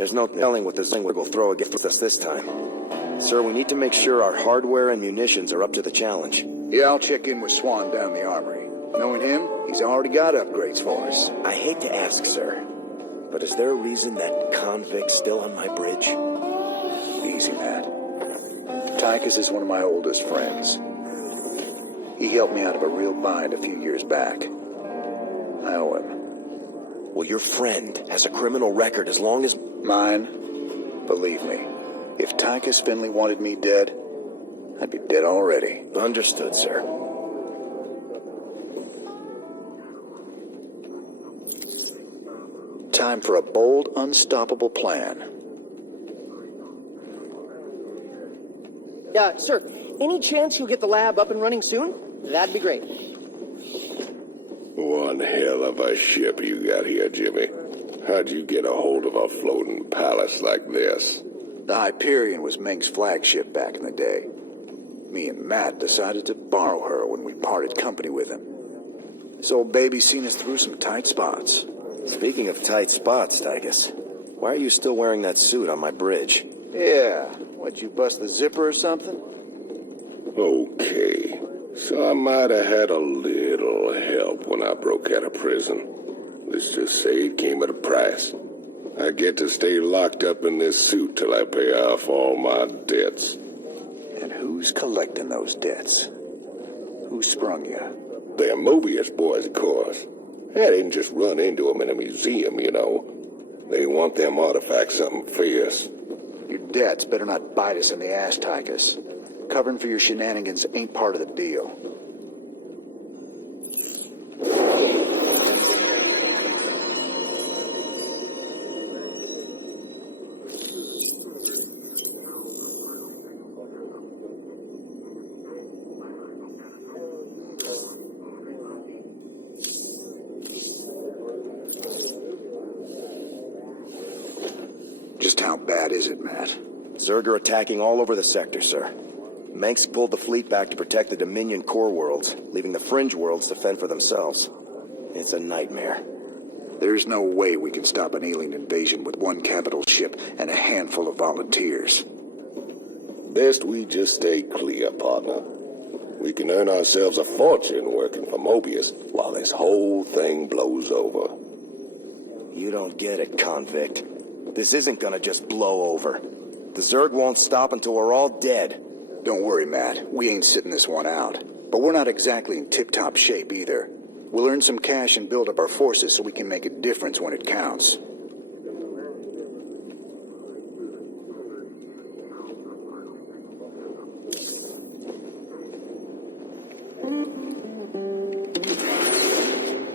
There's no telling what this thing will throw against us this time. Sir, we need to make sure our hardware and munitions are up to the challenge. Yeah, I'll check in with Swan down the armory. Knowing him, he's already got upgrades for us. I hate to ask, sir, but is there a reason that convict's still on my bridge? Easy, Matt. Tychus is one of my oldest friends. He helped me out of a real bind a few years back. I owe him. Well, your friend has a criminal record as long as... Mine? Believe me, if Tychus Finley wanted me dead, I'd be dead already. Understood, sir. Time for a bold, unstoppable plan. Sir, any chance you'll get the lab up and running soon? That'd be great. One hell of a ship you got here, Jimmy. How'd you get a hold of a floating palace like this? The Hyperion was Meng's flagship back in the day. Me and Matt decided to borrow her when we parted company with him. This old baby's seen us through some tight spots. Speaking of tight spots, Tychus, why are you still wearing that suit on my bridge? Yeah, what'd you bust the zipper or something? Okay, so I might have had a little help when I broke out of prison. Let's just say it came at a price. I get to stay locked up in this suit till I pay off all my debts. And who's collecting those debts? Who sprung you? They're Mobius boys, of course. I didn't just run into them in a museum, you know. They want them artifacts something fierce. Your debts better not bite us in the ass, Tychus. Covering for your shenanigans ain't part of the deal. Just how bad is it, Matt? Zerg are attacking all over the sector, sir. Meng's pulled the fleet back to protect the Dominion core worlds, leaving the fringe worlds to fend for themselves. It's a nightmare. There's no way we can stop an alien invasion with one capital ship and a handful of volunteers. Best we just stay clear, partner. We can earn ourselves a fortune working for Mobius while this whole thing blows over. You don't get it, convict. This isn't gonna just blow over. The Zerg won't stop until we're all dead. Don't worry, Matt. We ain't sitting this one out. But we're not exactly in tip-top shape either. We'll earn some cash and build up our forces so we can make a difference when it counts.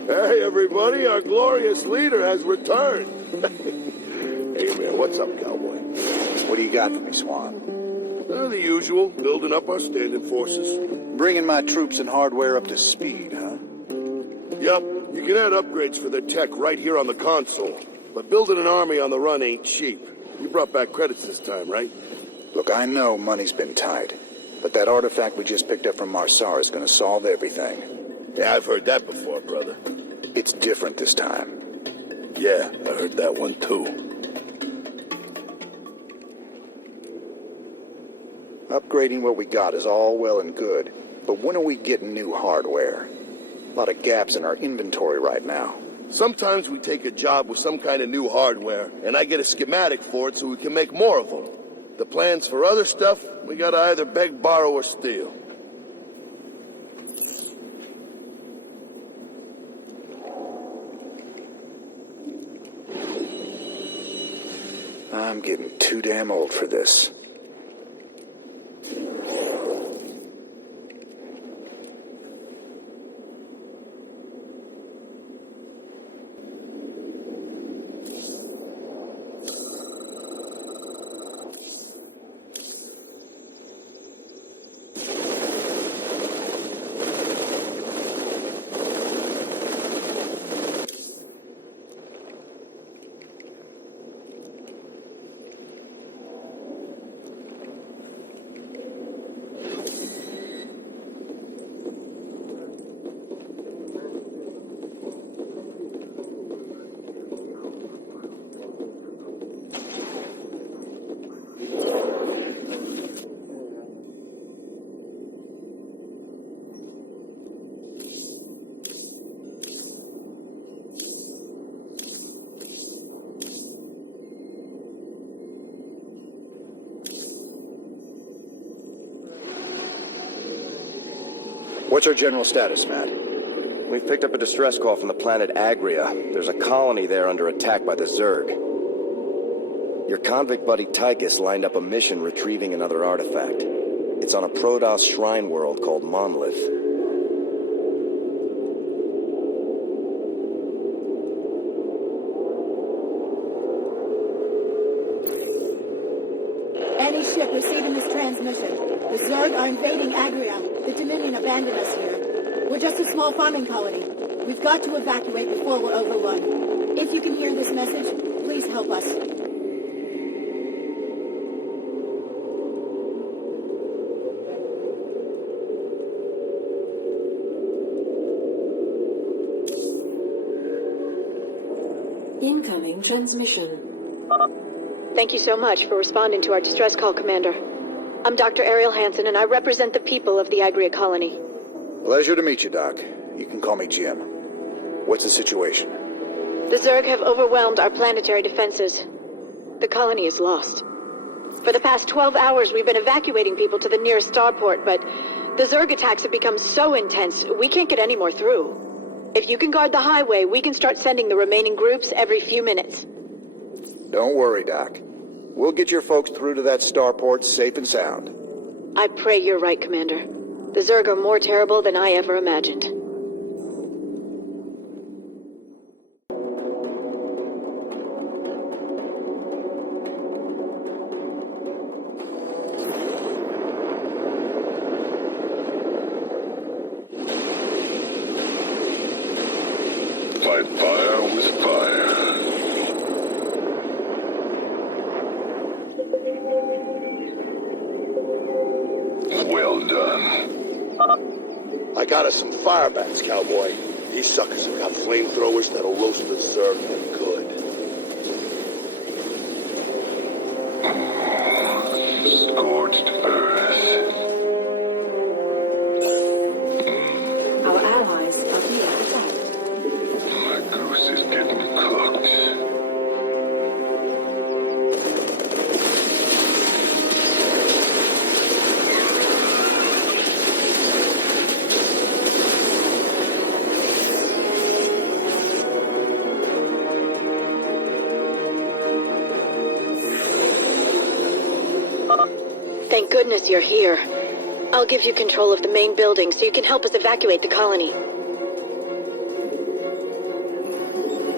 Hey, everybody, our glorious leader has returned. Hey, man, what's up, cowboy? What do you got for me, Swan? The usual, building up our standing forces. Bringing my troops and hardware up to speed, huh? Yup, you can add upgrades for their tech right here on the console. But building an army on the run ain't cheap. You brought back credits this time, right? Look, I know money's been tight, but that artifact we just picked up from Marsar is gonna solve everything. Yeah, I've heard that before, brother. It's different this time. Yeah, I heard that one too. Upgrading what we got is all well and good, but when are we getting new hardware? A lot of gaps in our inventory right now. Sometimes we take a job with some kind of new hardware, and I get a schematic for it so we can make more of them. The plans for other stuff, we gotta either beg, borrow, or steal. I'm getting too damn old for this. What's our general status, Matt? We've picked up a distress call from the planet Agria. There's a colony there under attack by the Zerg. Your convict buddy Tychus lined up a mission retrieving another artifact. It's on a Protoss shrine world called Monolith. Any ship receiving this transmission. The Zerg are invading Agria. The Dominion abandoned us here. We're just a small farming colony. We've got to evacuate before we're overrun. If you can hear this message, please help us. Incoming transmission. Thank you so much for responding to our distress call, Commander. I'm Dr. Ariel Hansen, and I represent the people of the Agria colony. Pleasure to meet you, Doc. You can call me Jim. What's the situation? The Zerg have overwhelmed our planetary defenses. The colony is lost. For the past 12 hours, we've been evacuating people to the nearest starport, but the Zerg attacks have become so intense, we can't get any more through. If you can guard the highway, we can start sending the remaining groups every few minutes. Don't worry, Doc. We'll get your folks through to that starport safe and sound. I pray you're right, Commander. The Zerg are more terrible than I ever imagined. Fight fire with fire. Well done. I got us some fire bats, cowboy. These suckers have got flamethrowers that'll roast the Zerg good. Scorched earth. Our allies are being attacked. My goose is getting cooked. Thank goodness you're here. I'll give you control of the main building so you can help us evacuate the colony.